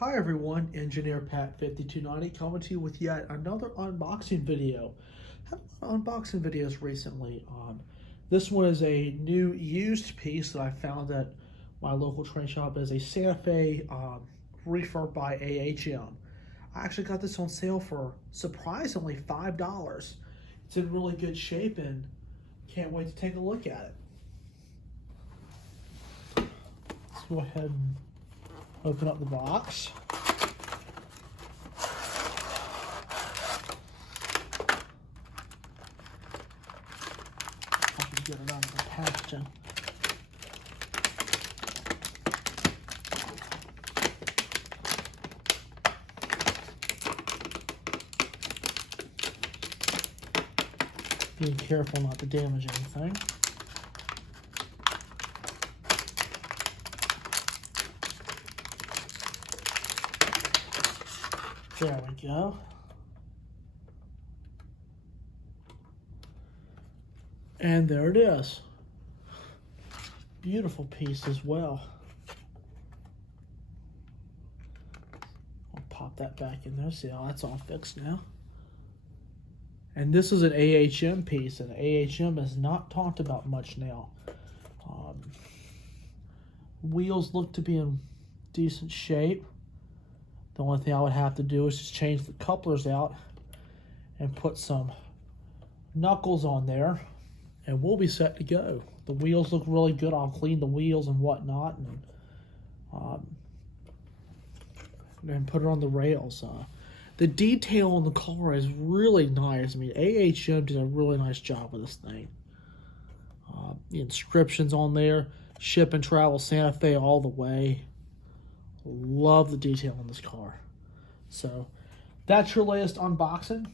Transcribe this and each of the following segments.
Hi everyone, Engineer Pat 5290 coming to you with yet another unboxing video. I had a lot of unboxing videos recently. This one is a new used piece that I found at my local train shop as a Santa Fe Reefer by AHM. I actually got this on sale for surprisingly $5. It's in really good shape and can't wait to take a look at it. Let's go ahead and open up the box. I can get it out of the packaging. Being careful not to damage anything. There we go. And there it is. Beautiful piece as well. I'll pop that back in there. See how that's all fixed now. And this is an AHM piece, and AHM is not talked about much now. Wheels look to be in decent shape. The only thing I would have to do is just change the couplers out and put some knuckles on there, and we'll be set to go. The wheels look really good. I'll clean the wheels and whatnot, and put it on the rails. The detail on the car is really nice. I mean, AHM did a really nice job with this thing. The inscriptions on there, ship and travel Santa Fe all the way. Love the detail on this car. So that's your latest unboxing.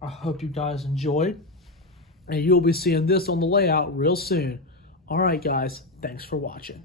I hope you guys enjoyed, and you'll be seeing this on the layout real soon. All right, guys, thanks for watching.